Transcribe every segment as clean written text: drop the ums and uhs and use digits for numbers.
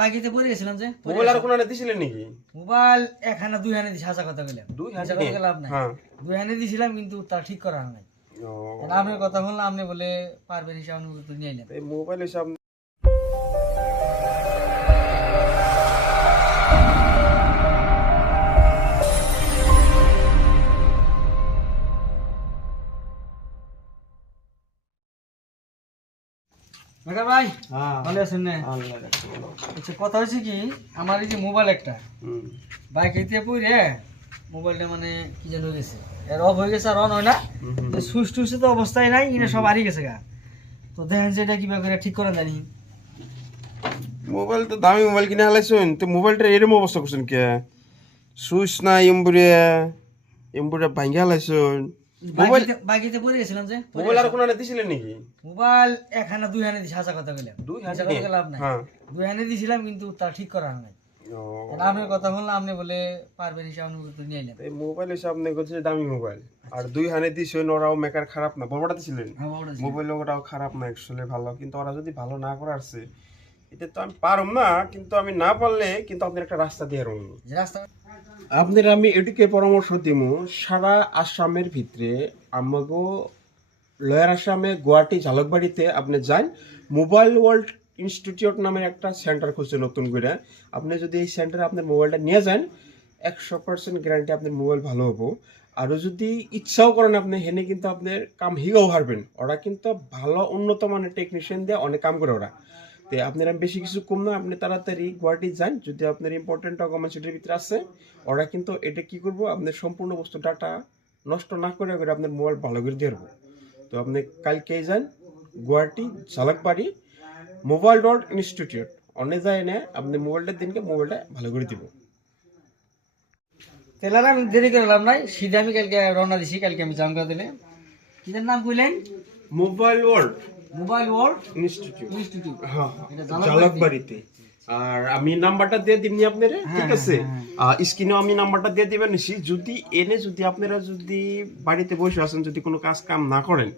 বাইকেতে পড়ে গেছিলাম যে মোবাইল আর কোন আনে দিছিলেন নাকি? মোবাইল এক হানা দুই হানে দিছি, হাসা কথা বললাম। দুই হাসা হানে? কথা লাভ নাই। হ্যাঁ। দুই হানে দিছিলাম কিন্তু তার ঠিক করা হয় নাই। ও আপনার কথা শুনলাম, আপনি বলে পারবেন হিসাব অনুযায়ী নিয়ে নিলেন। এই মোবাইল হিসাব মেঘা ভাই হ্যাঁ ভালো আছেন না? আল্লাহ রাখছে ভালো। আচ্ছা, কথা হচ্ছে কি, আমার এই যে মোবাইল একটা হুম। বাইকেতে পড়ে মোবাইলটা মানে কি যেন হয়ে গেছে, এর অফ হয়ে গেছে আর অন হয় না। সুইচ টুইচে তো অবস্থায় নাই, ইনে সব হারিয়ে গেছে গা। তো দেখেন যে এটা কিভাবে করে ঠিক করা জানি। মোবাইল তো দামি মোবাইল কিনে হালাইছেন, তো মোবাইলটা এরকম অবস্থা করছেন কে? সুইচ নাই, এমবুরে ভাঙ্গা হালাইছেন। মোবাইল বাইকেতে পড়ে গেছিলাম যে মোবাইল আর কোন আনে দিছিলেন নাকি? মোবাইল এক হানা দুই হানে দিছি, হাসা কথা বললাম। দুই হাসা হানে? কথা লাভ নাই। হ্যাঁ। দুই হানে দিছিলাম কিন্তু তার ঠিক করা হয় নাই। ও আপনার কথা শুনলাম, আপনি বলে পারবেন হিসাব অনুযায়ী নিয়ে নিলেন। এই মোবাইল হিসাব নেই করছে দামি মোবাইল, আর দুই হানে দিছেন, ওরাও মেকার খারাপ না, বড়টা দিছিলেন হ্যাঁ বাবুটা জি। মোবাইল, ওটাও খারাপ না অ্যাকচুয়ালি ভালো, কিন্তু ওরা যদি ভালো না করে আসছে এটা তো আমি পারম না, কিন্তু আমি না পারলে কিন্তু আপনার একটা রাস্তা দিয়ে রুম যে রাস্তা আপনার আমি এটুকে পরামর্শ দিব, সারা আসামের ভিতরে আমাগো লয়ার আসামে গুয়াহাটি ঝালকবাড়িতে আপনি যান, মোবাইল ওয়ার্ল্ড ইনস্টিটিউট নামের একটা সেন্টার খুলছে নতুন করে। আপনি যদি এই সেন্টারে আপনার মোবাইলটা নিয়ে যান, 100% গ্যারান্টি আপনার মোবাইল ভালো হবো। আরও যদি ইচ্ছাও করেন আপনি হেনে কিন্তু আপনার কাম হিগাও হারবেন, ওরা কিন্তু ভালো উন্নত মানের টেকনিশিয়ান দিয়ে অনেক কাম করে ওরা। তো আপনার আমি বেশি কিছু কম না, আপনি তাড়াতাড়ি গুয়াহাটি যান, যদি আপনার ইম্পর্টেন্ট ডকুমেন্টস এটার ভিতরে আছে, ওরা কিন্তু এটা কি করবো, আপনার সম্পূর্ণ বস্তু ডাটা নষ্ট না করে করে আপনার মোবাইল ভালো করে দিয়ে দেবো। তো আপনি কালকেই যান গুয়াহাটি ঝালকবাড়ি মোবাইল ডট ইনস্টিটিউট, অনেক যায় না আপনি মোবাইলটার দিনকে মোবাইলটা ভালো করে দিব। তাহলে আর আমি দেরি করলাম নাই, সিধা আমি কালকে রওনা দিছি। কালকে আমি জামগা দিলে কিদের নাম কইলেন? Mobile world mobile world institute, institute. হ্যাঁ এটা ঝালকবাড়িতে। আর আমি নাম্বারটা দিয়ে দিবনি আপনারে, ঠিক আছে? স্ক্রিনেও আমি নাম্বারটা দিয়ে দিবেন নিছি। যদি এনে যদি আপনারা যদি বাড়িতে বসে আছেন, যদি কোনো কাজ কাম না করেন,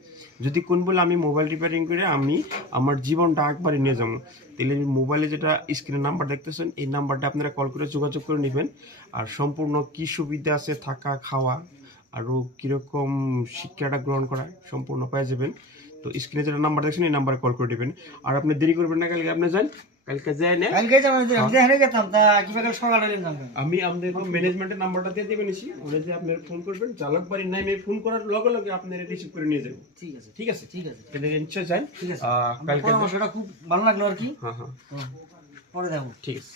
যদি কোন বলে আমি মোবাইল রিপেয়ারিং করে আমি আমার জীবনটা একবারে নিয়ে যাবো, তাহলে মোবাইলে যেটা স্ক্রিনের নাম্বার দেখতেছেন এই নাম্বারটা আপনারা কল করে যোগাযোগ করে নেবেন। আর সম্পূর্ণ কি সুবিধা আছে থাকা খাওয়া আরও কীরকম শিক্ষাটা গ্রহণ করা সম্পূর্ণ পেয়ে যাবেন। তো স্ক্রিনে যেটা নাম্বার দেখছেন এই নাম্বারে কল করে দেবেন। আর আপনি দেরি করবেন না, কালকে আপনি যান, কালকে যাই না কালকে যাবেন। আমি দেখে গেতাম তা কিভাবে সকালে যাম। আমি আমাদের ম্যানেজমেন্টের নাম্বারটা দিয়ে দেবেন নিছি, ওরা যে আপনার ফোন করবেন ঝালকবাড়ির নামে ফোন করার লগে লগে আপনার রিসিভ করে নিয়ে যাবেন। ঠিক আছে ঠিক আছে, ঠিক আছে তাহলে নিশ্চয় যান। ঠিক আছে। কালকে পরামর্শটা খুব ভালো লাগলো আর কি। হ্যাঁ হ্যাঁ পরে দেখো। ঠিক আছে।